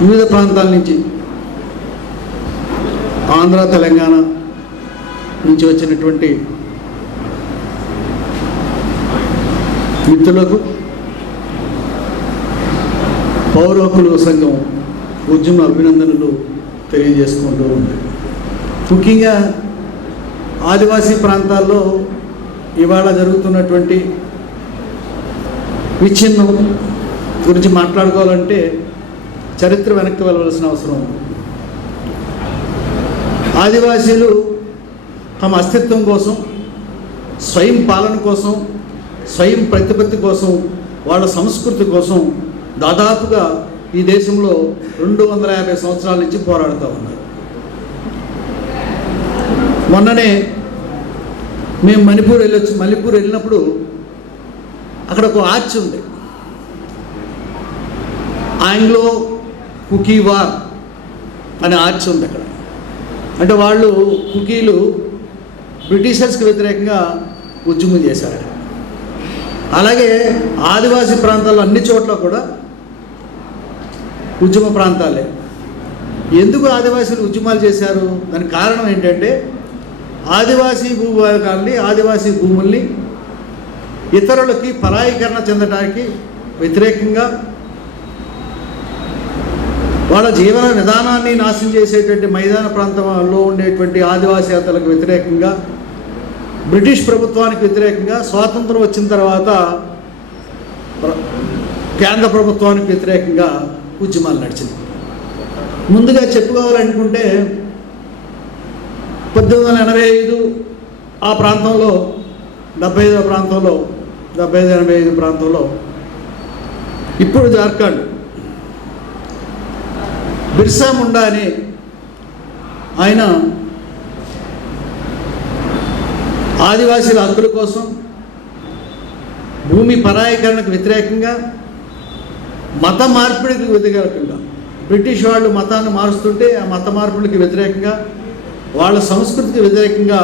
వివిధ ప్రాంతాల నుంచి ఆంధ్ర తెలంగాణ నుంచి వచ్చినటువంటి మిత్రులకు పౌర హక్కుల సంఘం ఉద్యమ అభినందనలు తెలియజేసుకుంటూ ఉంది. ముఖ్యంగా ఆదివాసీ ప్రాంతాల్లో ఇవాళ జరుగుతున్నటువంటి విచ్ఛిన్నం గురించి మాట్లాడుకోవాలంటే చరిత్ర వెనక్కి వెళ్ళవలసిన అవసరం ఉంది. ఆదివాసీలు తమ అస్తిత్వం కోసం స్వయం పాలన కోసం స్వయం ప్రతిపత్తి కోసం వాళ్ళ సంస్కృతి కోసం దాదాపుగా ఈ దేశంలో రెండు వందల యాభై సంవత్సరాల నుంచి పోరాడుతూ ఉన్నారు. మొన్ననే మేము మణిపూర్ వెళ్ళొచ్చు మణిపూర్ వెళ్ళినప్పుడు అక్కడ ఒక ఆర్చ్ ఉంది. ఆంగ్లో కుకీ వార్ అనే ఆర్చ్ ఉంది అక్కడ. అంటే వాళ్ళు కుకీలు బ్రిటిషర్స్కి వ్యతిరేకంగా ఉద్యమం చేశారు అలాగే ఆదివాసీ ప్రాంతాల్లో అన్ని చోట్ల కూడా ఉద్యమ ప్రాంతాలే. ఎందుకు ఆదివాసీలు ఉద్యమాలు చేశారు? దానికి కారణం ఏంటంటే ఆదివాసీ భూభాగాల్ని ఆదివాసీ భూముల్ని ఇతరులకి పరాయీకరణ చెందడానికి వ్యతిరేకంగా వాళ్ళ జీవన విధానాన్ని నాశనం చేసేటువంటి మైదాన ప్రాంతంలో ఉండేటువంటి ఆదివాసీతలకు వ్యతిరేకంగా బ్రిటిష్ ప్రభుత్వానికి వ్యతిరేకంగా స్వాతంత్రం వచ్చిన తర్వాత కేంద్ర ప్రభుత్వానికి వ్యతిరేకంగా ఉద్యమాలు నడిచింది ముందుగా చెప్పుకోవాలనుకుంటే పద్దెనిమిది వందల ఎనభై ఐదు ఆ ప్రాంతంలో డెబ్బై ఐదో ప్రాంతంలో డెబ్బై ఐదు ఎనభై ఐదు ప్రాంతంలో ఇప్పుడు జార్ఖండ్ బిర్సా ముండా అని ఆయన ఆదివాసీల హక్కుల కోసం భూమి పరాయీకరణకు వ్యతిరేకంగా మత మార్పిడికి వ్యతిరేకంగా బ్రిటిష్ వాళ్ళు మతాన్ని మారుస్తుంటే ఆ మత మార్పులకి వ్యతిరేకంగా వాళ్ళ సంస్కృతికి వ్యతిరేకంగా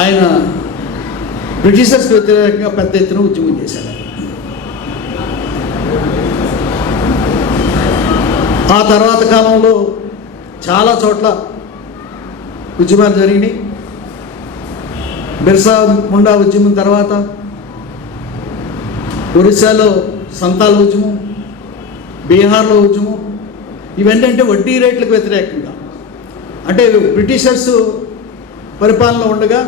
ఆయన బ్రిటిషర్స్కి వ్యతిరేకంగా పెద్ద ఎత్తున ఉద్యమం చేశారు. ఆ తర్వాత కాలంలో చాలా చోట్ల ఉద్యమాలు జరిగినాయి. బిర్సా ముండా ఉద్యమం తర్వాత ఒరిస్సాలో సంతాల ఉద్యమం బీహార్లో ఉద్యమం ఇవన్నీ అంటే వడ్డీ రేట్లకు వ్యతిరేకంగా. అంటే బ్రిటిషర్స్ పరిపాలన ఉండగా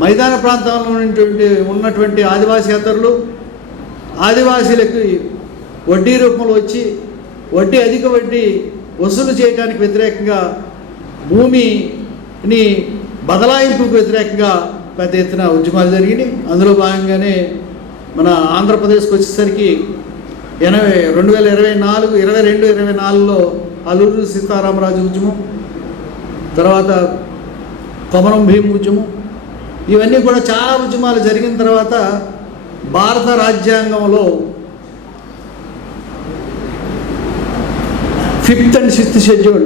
మైదాన ప్రాంతంలో ఉన్నటువంటి ఉన్నటువంటి ఆదివాసేతరులు ఆదివాసీలకి వడ్డీ రూపంలో వచ్చి వడ్డీ అధిక వడ్డీ వసూలు చేయడానికి వ్యతిరేకంగా భూమిని బదలాయింపుకు వ్యతిరేకంగా పెద్ద ఎత్తున ఉద్యమాలు జరిగినాయి. అందులో భాగంగానే మన ఆంధ్రప్రదేశ్కి వచ్చేసరికి ఎనభై రెండు వేల ఇరవై నాలుగు ఇరవై రెండు ఇరవై నాలుగులో అల్లూరు సీతారామరాజు ఉద్యమం తర్వాత కొమరం భీం ఉద్యమం ఇవన్నీ కూడా చాలా ఉద్యమాలు జరిగిన తర్వాత భారత రాజ్యాంగంలో ఫిఫ్త్ అండ్ సిక్స్త్ షెడ్యూల్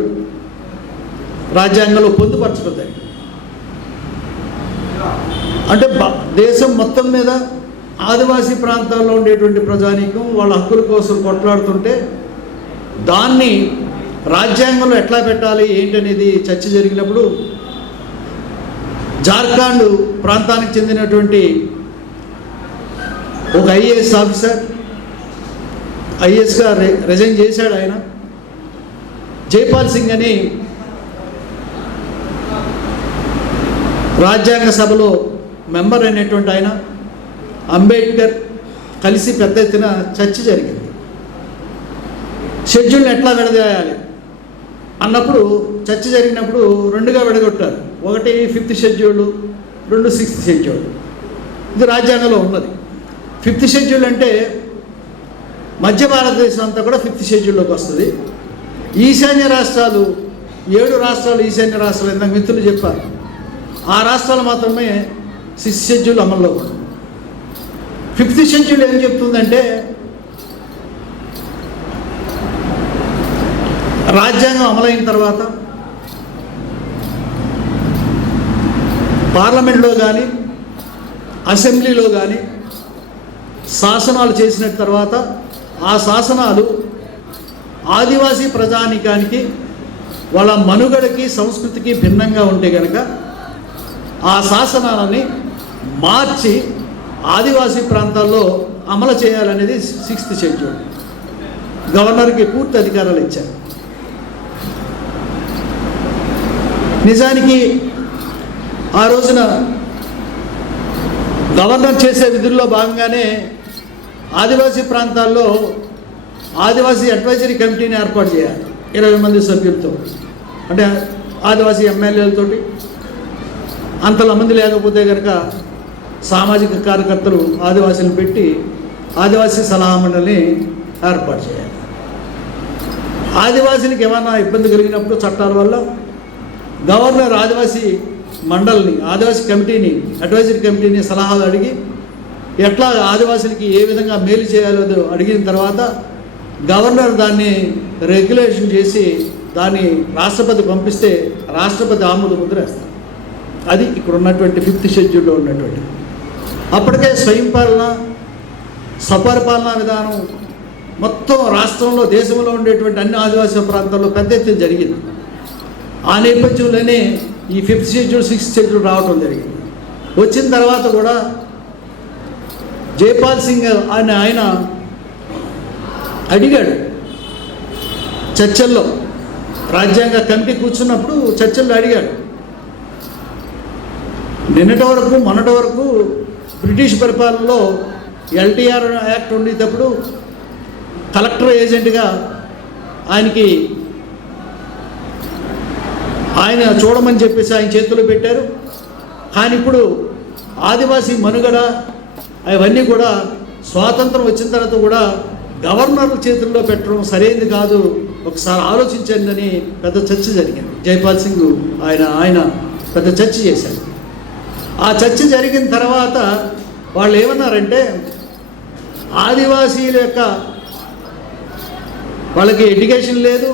రాజ్యాంగంలో పొందుపరచడం అంటే దేశం మొత్తం మీద ఆదివాసీ ప్రాంతాల్లో ఉండేటువంటి ప్రజానీకం వాళ్ళ హక్కుల కోసం కొట్లాడుతుంటే దాన్ని రాజ్యాంగంలో ఎట్లా పెట్టాలి ఏంటనేది చర్చ జరిగినప్పుడు జార్ఖండ్ ప్రాంతానికి చెందినటువంటి ఒక ఐఏఎస్ ఆఫీసర్ ఐఏఎస్గా రిజైన్ చేశాడు ఆయన. జైపాల్ సింగ్ అని రాజ్యాంగ సభలో మెంబర్ అయినటువంటి ఆయన అంబేద్కర్ కలిసి పెద్ద ఎత్తున చర్చ జరిగింది. షెడ్యూల్ని ఎట్లా విడదీయాలి? అన్నప్పుడు చర్చ జరిగినప్పుడు రెండుగా విడగొట్టారు. ఒకటి ఫిఫ్త్ షెడ్యూల్ రెండు సిక్స్త్ షెడ్యూల్ ఇది రాజ్యాంగంలో ఉన్నది. ఫిఫ్త్ షెడ్యూల్ అంటే మధ్య భారతదేశం అంతా కూడా ఫిఫ్త్ షెడ్యూల్లోకి వస్తుంది. ఈశాన్య రాష్ట్రాలు ఏడు రాష్ట్రాలు ఈశాన్య రాష్ట్రాలు ఇందాక మిత్రులు చెప్పారు. ఆ రాష్ట్రాలు మాత్రమే సిక్స్త్ షెడ్యూల్ అమల్లో ఫిఫ్త్ షెడ్యూల్ ఏం చెప్తుందంటే రాజ్యాంగం అమలైన తర్వాత పార్లమెంట్లో కానీ అసెంబ్లీలో కానీ శాసనాలు చేసిన తర్వాత ఆ శాసనాలు ఆదివాసీ ప్రజానికానికి వాళ్ళ మనుగడకి సంస్కృతికి భిన్నంగా ఉంటే కనుక ఆ శాసనాలని మార్చి ఆదివాసీ ప్రాంతాల్లో అమలు చేయాలనేది సిక్స్త్ షెడ్యూల్. గవర్నర్కి పూర్తి అధికారాలు ఇచ్చారు. నిజానికి ఆ రోజున గవర్నర్ చేసే విధుల్లో భాగంగానే ఆదివాసీ ప్రాంతాల్లో ఆదివాసీ అడ్వైజరీ కమిటీని ఏర్పాటు చేయాలి. ఇరవై మంది సభ్యులతో. అంటే ఆదివాసీ ఎమ్మెల్యేలతోటి. అంతల మంది లేకపోతే కనుక సామాజిక కార్యకర్తలు ఆదివాసీలు పెట్టి ఆదివాసీ సలహా మండలిని ఏర్పాటు చేయాలి. ఆదివాసీలకు ఏమైనా ఇబ్బంది కలిగినప్పుడు చట్టాల వల్ల గవర్నర్ ఆదివాసీ మండలిని ఆదివాసీ కమిటీని అడ్వైజరీ కమిటీని సలహాలు అడిగి ఎట్లా ఆదివాసులకి ఏ విధంగా మేలు చేయాలో అడిగిన తర్వాత గవర్నర్ దాన్ని రెగ్యులేషన్ చేసి దాన్ని రాష్ట్రపతి పంపిస్తే రాష్ట్రపతి ఆమోద ముద్ర వేస్తారు. అది ఇక్కడ ఉన్నటువంటి ఫిఫ్త్ షెడ్యూల్లో ఉన్నటువంటి. అప్పటికే స్వయం పాలన సపరిపాలనా విధానం మొత్తం రాష్ట్రంలో దేశంలో ఉండేటువంటి అన్ని ఆదివాసీ ప్రాంతాల్లో పెద్ద ఎత్తున జరిగింది. ఆ నేపథ్యంలోనే ఈ ఫిఫ్త్ షెడ్యూల్ సిక్స్త్ షెడ్యూల్ రావటం జరిగింది. వచ్చిన తర్వాత కూడా జైపాల్ సింగ్ ఆయన ఆయన అడిగాడు. చర్చల్లో. రాజ్యాంగ కమిటీ కూర్చున్నప్పుడు చర్చల్లో అడిగాడు. నిన్నటి వరకు మొన్నటి వరకు బ్రిటిష్ పరిపాలనలో ఎల్టీఆర్ యాక్ట్ ఉండేటప్పుడు కలెక్టర్ ఏజెంట్గా ఆయనకి ఆయన చూడమని చెప్పేసి ఆయన చేతుల్లో పెట్టారు. కానీ ఇప్పుడు ఆదివాసీ మనుగడ అవన్నీ కూడా స్వాతంత్రం వచ్చిన తర్వాత కూడా గవర్నర్ చేతుల్లో పెట్టడం సరైనది కాదు. ఒకసారి ఆలోచించండి అని పెద్ద చర్చ జరిగింది. జైపాల్ సింగ్ ఆయన ఆయన పెద్ద చర్చ చేశారు. ఆ చర్చ జరిగిన తర్వాత వాళ్ళు ఏమన్నారంటే ఆదివాసీల యొక్క వాళ్ళకి ఎడ్యుకేషన్ లేదు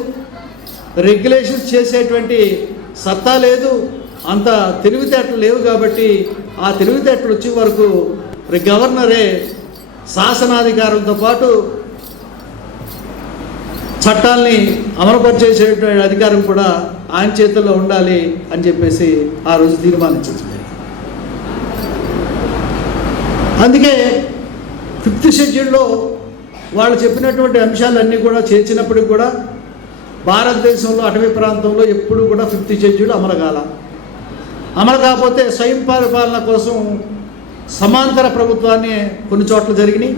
రెగ్యులేషన్స్ చేసేటువంటి సత్తా లేదు అంత తెలివితేటలు లేవు కాబట్టి ఆ తెలివితేటలు వచ్చే వరకు గవర్నరే శాసనాధికారంతో పాటు చట్టాల్ని అమలుపరిచేసేటువంటి అధికారం కూడా ఆయన చేతుల్లో ఉండాలి అని చెప్పేసి ఆ రోజు తీర్మానించింది. అందుకే ఫిఫ్త్ షెడ్యూల్లో వాళ్ళు చెప్పినటువంటి అంశాలన్నీ కూడా చేర్చినప్పటికి కూడా భారతదేశంలో అటవీ ప్రాంతంలో ఎప్పుడు కూడా ఫిఫ్త్ షెడ్యూల్ అమలు కాల. అమలు కాకపోతే స్వయం పరిపాలన కోసం సమాంతర ప్రభుత్వాన్ని కొన్ని చోట్ల జరిగినాయి.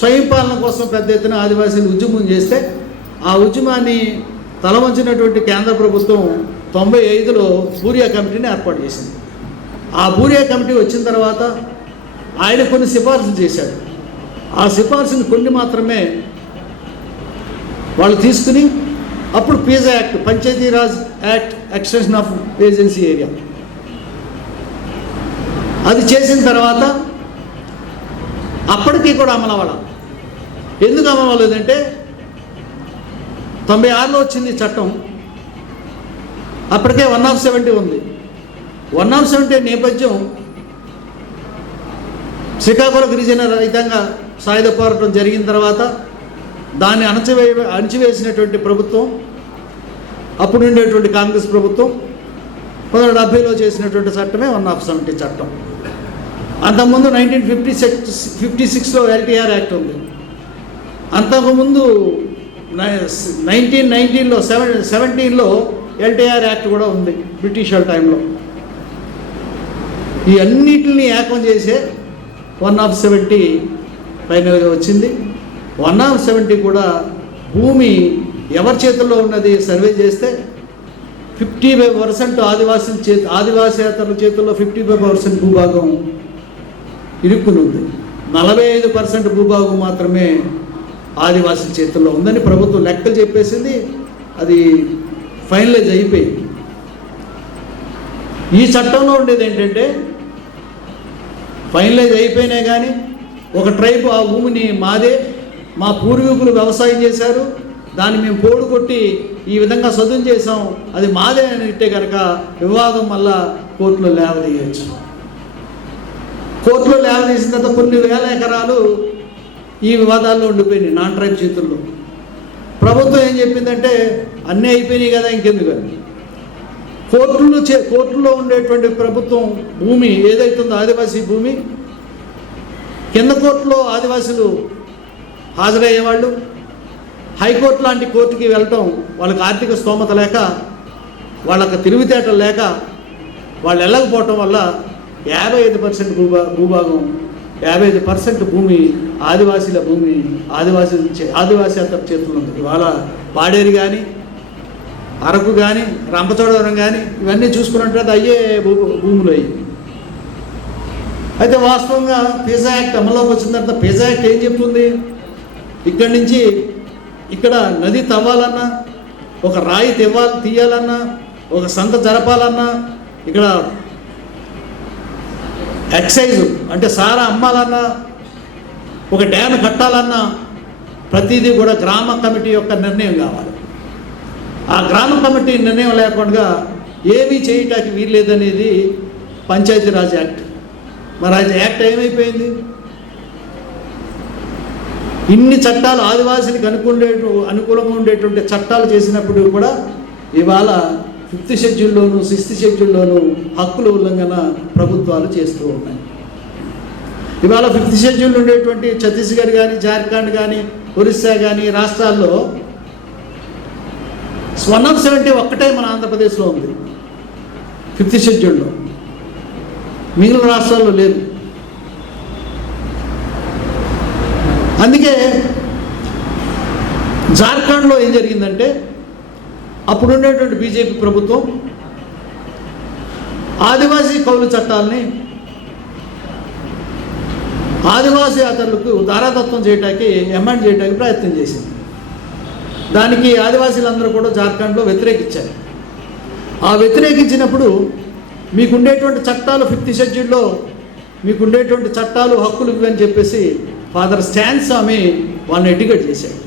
స్వయం పాలన కోసం పెద్ద ఎత్తున ఆదివాసీలు ఉద్యమం చేస్తే ఆ ఉద్యమాన్ని తలవంచినటువంటి కేంద్ర ప్రభుత్వం తొంభై ఐదులో బూరియా కమిటీని ఏర్పాటు చేసింది. ఆ బూరియా కమిటీ వచ్చిన తర్వాత ఆయన కొన్ని సిఫార్సులు చేశాడు. ఆ సిఫార్సులు కొన్ని మాత్రమే వాళ్ళు తీసుకుని అప్పుడు PESA act Panchayati Raj act extension of agency area. అది చేసిన తర్వాత అప్పటికీ కూడా అమలు అవ్వడం ఎందుకు అమలు అవ్వలేదంటే తొంభై ఆరులో వచ్చింది చట్టం. అప్పటికే వన్ ఆఫ్ సెవెంటీ ఉంది. వన్ ఆఫ్ సెవెంటీ నేపథ్యం శ్రీకాకుళం గిరిజన రహితంగా సాయుధ పోరాటం జరిగిన తర్వాత దాన్ని అణచివే అణచివేసినటువంటి ప్రభుత్వం అప్పుడు ఉండేటువంటి కాంగ్రెస్ ప్రభుత్వం పంతొమ్మిది డెబ్బైలో చేసినటువంటి చట్టమే వన్ ఆఫ్ సెవెంటీ చట్టం. అంతకుముందు నైన్టీన్ ఫిఫ్టీ సిక్స్ ఫిఫ్టీ సిక్స్లో ఎల్టీఆర్ యాక్ట్ ఉంది. అంతకుముందు నైన్టీన్ నైన్టీన్లో సెవెన్ సెవెంటీన్లో ఎల్టీఆర్ యాక్ట్ కూడా ఉంది బ్రిటిష్ వాళ్ళ టైంలో. ఈ అన్నిటిని ఏకం చేసే వన్ ఆఫ్ సెవెంటీ ఫైనల్గా వచ్చింది. వన్ ఆఫ్ సెవెంటీ కూడా భూమి ఎవరి చేతుల్లో ఉన్నది సర్వే చేస్తే ఫిఫ్టీ ఫైవ్ పర్సెంట్ ఆదివాసుల చేతి ఆదివాసేతరుల చేతుల్లో ఫిఫ్టీ ఫైవ్ పర్సెంట్ భూభాగం ఇరుక్కునుంది. నలభై ఐదు పర్సెంట్ భూభాగం మాత్రమే ఆదివాసుల చేతుల్లో ఉందని ప్రభుత్వం లెక్కలు చెప్పేసింది. అది ఫైనలైజ్ అయిపోయింది. ఈ చట్టంలో ఉండేది ఏంటంటే ఫైనలైజ్ అయిపోయినా కానీ ఒక ట్రైబ్ ఆ భూమిని మాదే మా పూర్వీకులు వ్యవసాయం చేశారు దాన్ని మేము పోడు కొట్టి ఈ విధంగా సదును చేసాం అది మాదే అని ఇట్టే కనుక వివాదం మళ్ళా కోర్టులో లేవదీయచ్చు. కోర్టులో లేవదీసిన తర్వాత కొన్ని వేల ఎకరాలు ఈ వివాదాల్లో ఉండిపోయినాయి నాన్ ట్రైబ్ చేతుల్లో ప్రభుత్వం ఏం చెప్పిందంటే అన్నీ అయిపోయినాయి కదా ఇంకెందుకు అని. కోర్టులు చే కోర్టులో ఉండేటువంటి ప్రభుత్వం భూమి ఏదైతుందో ఆదివాసీ భూమి కింద కోర్టులో ఆదివాసులు హాజరయ్యేవాళ్ళు హైకోర్టు లాంటి కోర్టుకి వెళ్ళటం వాళ్ళకి ఆర్థిక స్తోమత లేక వాళ్ళకి తెలివితేటలు లేక వాళ్ళు వెళ్ళకపోవటం వల్ల యాభై ఐదు పర్సెంట్ భూభా భూభాగం యాభై ఐదు పర్సెంట్ భూమి ఆదివాసీల భూమి ఆదివాసీ ఆదివాసీ అంత చేతుల్లో ఉంది. ఇవాళ పాడేరు కానీ అరకు కానీ రంపచోడవరం కానీ ఇవన్నీ చూసుకున్నట్లయితే అయ్యే భూ భూములు అయ్యి. అయితే వాస్తవంగా పిజా యాక్ట్ అమల్లోకి వచ్చిన తర్వాత పిజా యాక్ట్ ఏం చెప్తుంది? ఇక్కడి నుంచి ఇక్కడ నది తవ్వాలన్నా ఒక రాయి తెవ్వాలి తీయాలన్నా ఒక సంత జరపాలన్నా ఇక్కడ ఎక్సైజ్ అంటే సారా అమ్మాలన్నా ఒక డ్యామ్ కట్టాలన్నా ప్రతిదీ కూడా గ్రామ కమిటీ యొక్క నిర్ణయం కావాలి. ఆ గ్రామ కమిటీ నిర్ణయం లేకుండా ఏమీ చేయటానికి వీల్లేదనేది పంచాయతీరాజ్ యాక్ట్. మరి అది యాక్ట్ ఏమైపోయింది? ఇన్ని చట్టాలు ఆదివాసులకు అనుకుండే అనుకూలంగా ఉండేటువంటి చట్టాలు చేసినప్పుడు కూడా ఇవాళ ఫిఫ్త్ షెడ్యూల్లోను సిక్స్త్ షెడ్యూల్లోను హక్కుల ఉల్లంఘన ప్రభుత్వాలు చేస్తూ ఉన్నాయి. ఇవాళ ఫిఫ్త్ షెడ్యూల్ ఉండేటువంటి ఛత్తీస్గఢ్ కానీ జార్ఖండ్ కానీ ఒరిస్సా కానీ రాష్ట్రాల్లో వన్ ఆఫ్ సెవెంటీ ఒక్కటే మన ఆంధ్రప్రదేశ్లో ఉంది. ఫిఫ్త్ షెడ్యూల్లో మిగిలిన రాష్ట్రాల్లో లేదు. అందుకే జార్ఖండ్లో ఏం జరిగిందంటే అప్పుడు ఉండేటువంటి బీజేపీ ప్రభుత్వం ఆదివాసీ కౌలు చట్టాలని ఆదివాసీ అతరులకు దారాదత్వం చేయటానికి ఎమాండ్ చేయడానికి ప్రయత్నం చేసింది. దానికి ఆదివాసీలందరూ కూడా జార్ఖండ్లో వ్యతిరేకించారు ఆ వ్యతిరేకించినప్పుడు మీకు ఉండేటువంటి చట్టాలు ఫిఫ్త్ షెడ్యూల్లో మీకు ఉండేటువంటి చట్టాలు హక్కులు అని చెప్పేసి ఫాదర్ స్టాన్ స్వామి వాళ్ళని ఎడ్యుకేట్ చేశాడు.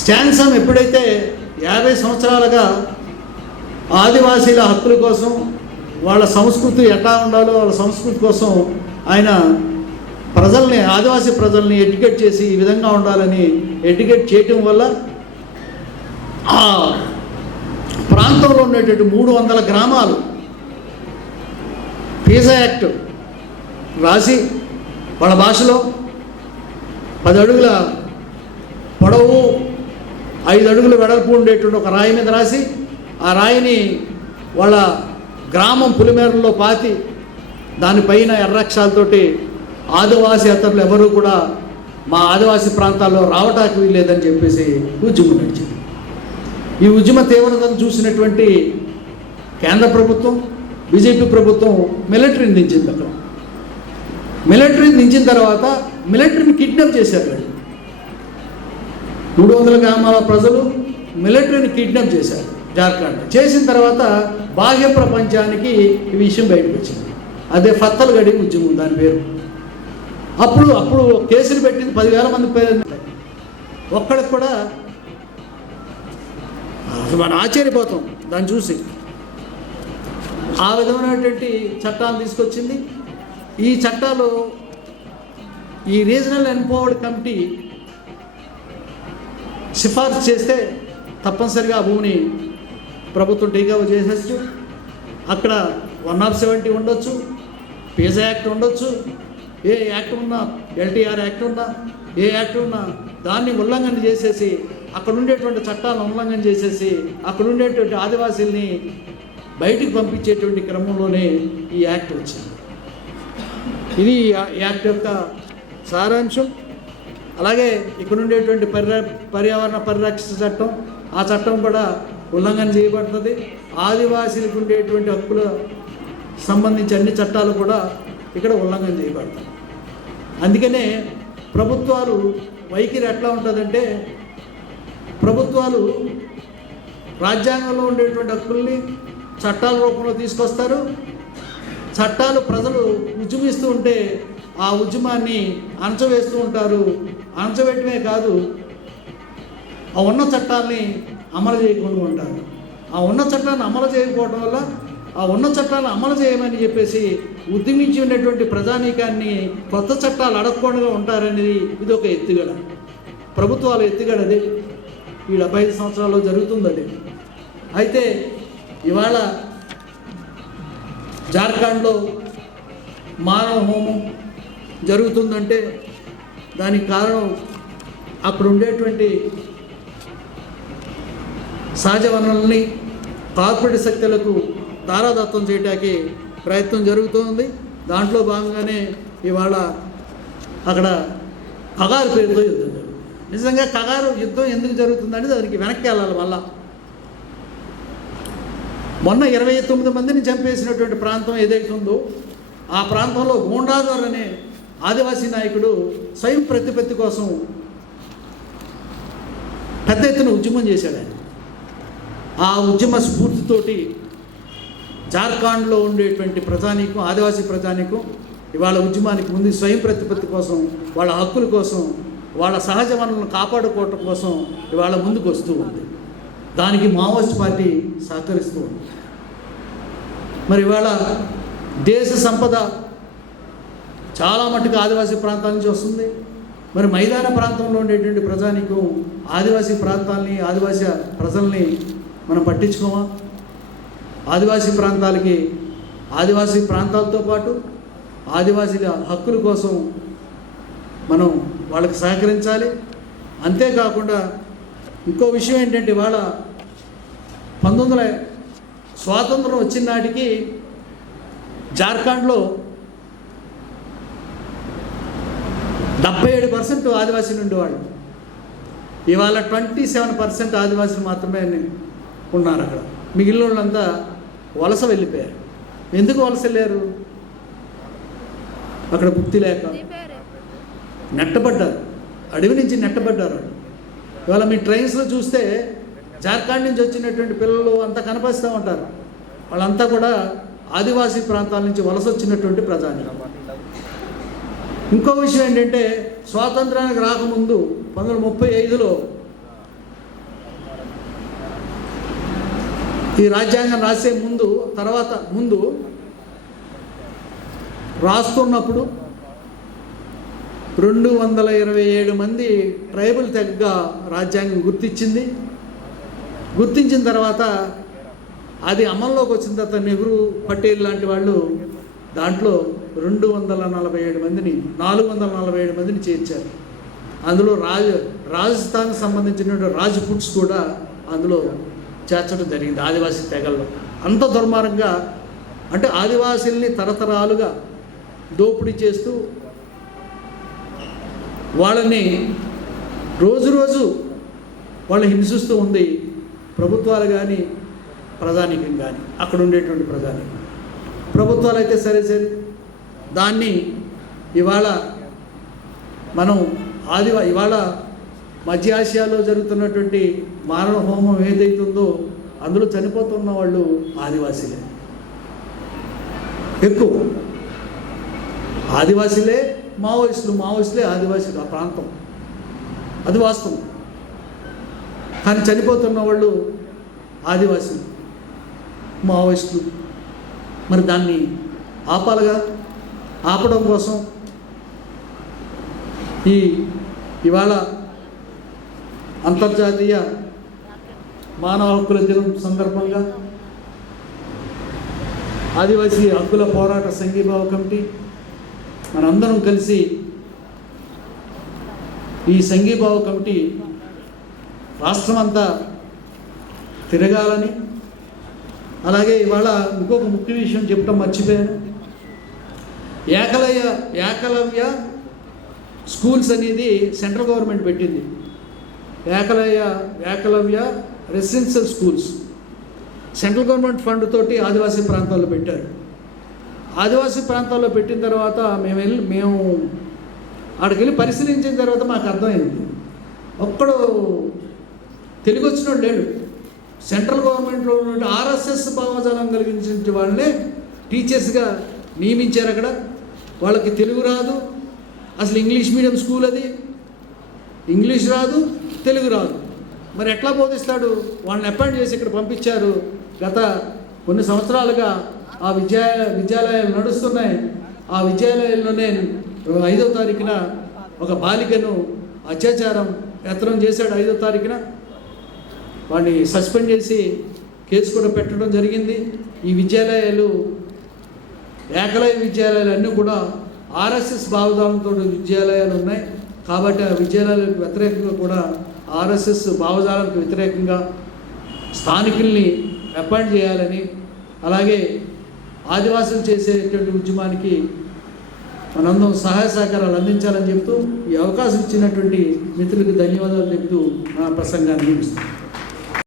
స్టాన్ స్వామి ఎప్పుడైతే యాభై సంవత్సరాలుగా ఆదివాసీల హక్కుల కోసం వాళ్ళ సంస్కృతి ఎట్లా ఉండాలో వాళ్ళ సంస్కృతి కోసం ఆయన ప్రజల్ని ఆదివాసీ ప్రజల్ని ఎడ్యుకేట్ చేసి ఈ విధంగా ఉండాలని ఎడ్యుకేట్ చేయటం వల్ల ఆ ప్రాంతంలో ఉండేటటువంటి మూడు వందల గ్రామాలు పీజా యాక్ట్ రాసి వాళ్ళ భాషలో పది అడుగుల పొడవు ఐదు అడుగులు వెడల్పు ఉండేటువంటి ఒక రాయి మీద రాసి ఆ రాయిని వాళ్ళ గ్రామం పులిమేరల్లో పాతి దానిపైన ఎర్రక్షాలతోటి ఆదివాసీ అతరులు ఎవరూ కూడా మా ఆదివాసీ ప్రాంతాల్లో రావటానికి వీల్లేదని చెప్పేసి ఉద్యమం నడిచింది. ఈ ఉద్యమ తీవ్రతను చూసినటువంటి కేంద్ర ప్రభుత్వం బీజేపీ ప్రభుత్వం మిలిటరీని దించింది అక్కడ. మిలిటరీని దించిన తర్వాత మిలిటరీని కిడ్నాప్ చేశారు మూడు వందల గ్రామాల ప్రజలు మిలిటరీని కిడ్నాప్ చేశారు జార్ఖండ్. చేసిన తర్వాత బాహ్య ప్రపంచానికి ఈ విషయం బయటకు వచ్చింది అదే ఫత్తల్ గడి ఉద్యమం దాని పేరు. అప్పుడు అప్పుడు కేసులు పెట్టింది పదివేల మంది పేరు ఒక్కడికి కూడా మనం ఆశ్చర్యపోతాం దాన్ని చూసి. ఆ విధమైనటువంటి చట్టాలు తీసుకొచ్చింది. ఈ చట్టాలు ఈ రీజనల్ ఎన్పవర్డ్ కమిటీ సిఫార్సు చేస్తే తప్పనిసరిగా ఆ భూమిని ప్రభుత్వం టేకఓవర్ చేసేచ్చు. అక్కడ వన్ ఆఫ్ సెవెంటీ ఉండొచ్చు. పిజా యాక్ట్ ఉండొచ్చు. ఏ యాక్ట్ ఉన్నా ఎల్టీఆర్ యాక్ట్ ఉన్నా ఏ యాక్ట్ ఉన్నా దాన్ని ఉల్లంఘన చేసేసి అక్కడ ఉండేటువంటి చట్టాలను ఉల్లంఘన చేసేసి అక్కడ ఉండేటువంటి ఆదివాసీల్ని బయటికి పంపించేటువంటి క్రమంలోనే ఈ యాక్ట్ వచ్చింది. ఇది యాక్ట్ యొక్క సారాంశం. అలాగే ఇక్కడ ఉండేటువంటి పర్యా పర్యావరణ పరిరక్షణ చట్టం ఆ చట్టం కూడా ఉల్లంఘన చేయబడుతుంది. ఆదివాసీలకు ఉండేటువంటి హక్కుల సంబంధించి అన్ని చట్టాలు కూడా ఇక్కడ ఉల్లంఘన చేయబడతాయి. అందుకనే ప్రభుత్వాలు వైఖరి ఎట్లా ఉంటుందంటే ప్రభుత్వాలు రాజ్యాంగంలో ఉండేటువంటి హక్కుల్ని చట్టాల రూపంలో తీసుకొస్తారు. చట్టాలు ప్రజలు ఉద్యమిస్తూ ఉంటే ఆ ఉద్యమాన్ని అణచవేస్తూ ఉంటారు. అణచబెట్టమే కాదు ఆ ఉన్న చట్టాల్ని అమలు చేయకుండా ఉంటారు. ఆ ఉన్న చట్టాన్ని అమలు చేయకపోవడం వల్ల ఆ ఉన్న చట్టాలను అమలు చేయమని చెప్పేసి ఉద్యమించి ఉన్నటువంటి ప్రజానీకాన్ని కొత్త చట్టాలు అడగకుండా ఉంటారనేది ఇది ఒక ఎత్తుగడ. ప్రభుత్వాల ఎత్తుగడ అది. ఈ డెబ్బై ఐదు సంవత్సరాల్లో జరుగుతుంది అది అయితే ఇవాళ జార్ఖండ్లో మానవ హోమం జరుగుతుందంటే దానికి కారణం అక్కడ ఉండేటువంటి సహజ వనరుల్ని కార్పొరేట్ శక్తులకు తారాదత్తం చేయటానికి ప్రయత్నం జరుగుతోంది. దాంట్లో భాగంగానే ఇవాళ అక్కడ కగారు పేరుతో యుద్ధం జరుగుతుంది. నిజంగా కగారు యుద్ధం ఎందుకు జరుగుతుందంటే దానికి వెనక్కి వెళ్ళాలి మళ్ళా. మొన్న ఇరవై తొమ్మిది మందిని చంపేసినటువంటి ప్రాంతం ఏదైతే ఉందో ఆ ప్రాంతంలో గోండాదర్ అనే ఆదివాసీ నాయకుడు స్వయం ప్రతిపత్తి కోసం పెద్ద ఎత్తున ఉద్యమం చేశాడు ఆయన. ఆ ఉద్యమ స్ఫూర్తితోటి జార్ఖండ్లో ఉండేటువంటి ప్రజానీకం ఆదివాసీ ప్రజానీకం ఇవాళ ఉద్యమానికి ముందు స్వయం ప్రతిపత్తి కోసం వాళ్ళ హక్కుల కోసం వాళ్ళ సహజ వనరులను కాపాడుకోవటం కోసం ఇవాళ ముందుకు వస్తూ ఉంది. దానికి మావోయిస్ట్ పార్టీ సహకరిస్తూ ఉంది. మరి ఇవాళ దేశ సంపద చాలా మట్టుకు ఆదివాసీ ప్రాంతాల నుంచి వస్తుంది. మరి మైదాన ప్రాంతంలో ఉండేటువంటి ప్రజానికం ఆదివాసీ ప్రాంతాలని ఆదివాసీ ప్రజల్ని మనం పట్టించుకోమా? ఆదివాసీ ప్రాంతాలకి ఆదివాసీ ప్రాంతాలతో పాటు ఆదివాసీల హక్కుల కోసం మనం వాళ్ళకి సహకరించాలి. అంతేకాకుండా ఇంకో విషయం ఏంటంటే ఇవాళ పంతొమ్మిది వందల స్వాతంత్రం వచ్చిన నాటికి జార్ఖండ్లో డెబ్బై ఏడు పర్సెంట్ ఆదివాసీలు ఉండేవాళ్ళు. ఇవాళ ట్వంటీ సెవెన్ పర్సెంట్ ఆదివాసీలు మాత్రమే ఉన్నారు అక్కడ. మిగిలిన వాళ్ళంతా వలస వెళ్ళిపోయారు. ఎందుకు వలస వెళ్ళారు? అక్కడ బుద్ధి లేక నెట్టబడ్డారు. అడవి నుంచి నెట్టబడ్డారు. ఇవాళ మీ ట్రైన్స్లో చూస్తే జార్ఖండ్ నుంచి వచ్చినటువంటి పిల్లలు అంతా కనిపిస్తూ ఉంటారు. వాళ్ళంతా కూడా ఆదివాసీ ప్రాంతాల నుంచి వలస వచ్చినటువంటి ప్రజాని ఇంకో విషయం ఏంటంటే స్వాతంత్రానికి రాకముందు పంతొమ్మిది వందల ముప్పై ఐదులో ఈ రాజ్యాంగం రాసే ముందు తర్వాత ముందు రాస్తున్నప్పుడు రెండు వందల ఇరవై ఏడు మంది ట్రైబల్ తెగగా రాజ్యాంగం గుర్తించింది. గుర్తించిన తర్వాత అది అమల్లోకి వచ్చిన తర్వాత నెహ్రూ పటేల్ లాంటి వాళ్ళు దాంట్లో రెండు వందల నలభై ఏడు మందిని నాలుగు వందల నలభై ఏడు మందిని చేర్చారు. అందులో రాజ రాజస్థాన్కి సంబంధించిన రాజ్పుట్స్ కూడా అందులో చేర్చడం జరిగింది ఆదివాసీ తెగల్లో. అంత దుర్మార్గంగా అంటే ఆదివాసీల్ని తరతరాలుగా దోపిడీ చేస్తూ వాళ్ళని రోజు రోజు వాళ్ళు హింసిస్తూ ఉంది ప్రభుత్వాలు కానీ ప్రధానికం కానీ అక్కడ ఉండేటువంటి ప్రధానికం. ప్రభుత్వాలు అయితే సరే సరే దాన్ని ఇవాళ మనం ఆదివా ఇవాళ మధ్య ఆసియాలో జరుగుతున్నటువంటి మారణ హోమం ఏదైతుందో అందులో చనిపోతున్న వాళ్ళు ఆదివాసీలే. ఎక్కువ. ఆదివాసీలే మావోయిస్టులు మావోయిస్టులే ఆదివాసీలు ఆ ప్రాంతం. అది వాస్తవం. కానీ చనిపోతున్న వాళ్ళు ఆదివాసీలు మావోయిస్టులు. మరి దాన్ని ఆపాలిగా? ఆపడం కోసం. ఈ ఇవాళ అంతర్జాతీయ మానవ హక్కుల దినం సందర్భంగా ఆదివాసీ హక్కుల పోరాట సంఘీభావ కమిటీ మనందరం కలిసి ఈ సంఘీభావ కమిటీ రాష్ట్రమంతా తిరగాలని అలాగే ఇవాళ ఇంకొక ముఖ్య విషయం చెప్పడం మర్చిపోయాను. ఏకలయ్య ఏకలవ్య స్కూల్స్ అనేది సెంట్రల్ గవర్నమెంట్ పెట్టింది. Ekalayya Ekalavya residential schools. Central government fund తోటి ఆదివాసీ ప్రాంతాల్లో పెట్టారు. ఆదివాసీ ప్రాంతాల్లో పెట్టిన తర్వాత మేము వెళ్ళి మేము అక్కడికి వెళ్ళి పరిశీలించిన తర్వాత మాకు అర్థమైంది. ఒక్కడు తెలుగు వచ్చినోడు లేడు. సెంట్రల్ గవర్నమెంట్లో ఉన్న ఆర్ఎస్ఎస్ భావజాలం కలిగించిన వాళ్ళనే టీచర్స్గా నియమించారు అక్కడ. వాళ్ళకి తెలుగు రాదు. అసలు ఇంగ్లీష్ మీడియం స్కూల్ అది. ఇంగ్లీష్ రాదు తెలుగు రాదు. మరి ఎట్లా బోధిస్తాడు? వాళ్ళని అపాయింట్ చేసి ఇక్కడ పంపించారు. గత కొన్ని సంవత్సరాలుగా ఆ విద్యా విద్యాలయాలు నడుస్తున్నాయి. ఆ విద్యాలయంలోనే ఐదో తారీఖున ఒక బాలికను అత్యాచారం ఎత్తనం చేశాడు ఐదో తారీఖున. వాడిని సస్పెండ్ చేసి కేసు కూడా పెట్టడం జరిగింది. ఈ విద్యాలయాలు ఏకలయ విద్యాలయాలు అన్నీ కూడా ఆర్ఎస్ఎస్ భావజాలంతో విద్యాలయాలు ఉన్నాయి. కాబట్టి ఆ విద్యాలయాలకు వ్యతిరేకంగా కూడా ఆర్ఎస్ఎస్ భావజాలకు వ్యతిరేకంగా స్థానికుల్ని అపాయింట్ చేయాలని అలాగే ఆదివాసులు చేసేటువంటి ఉద్యమానికి మనందరం సహాయ సహకారాలు అందించాలని చెప్తూ ఈ అవకాశం ఇచ్చినటువంటి మిత్రులకు ధన్యవాదాలు చెప్తూ నా ప్రసంగాన్ని ముగిస్తాను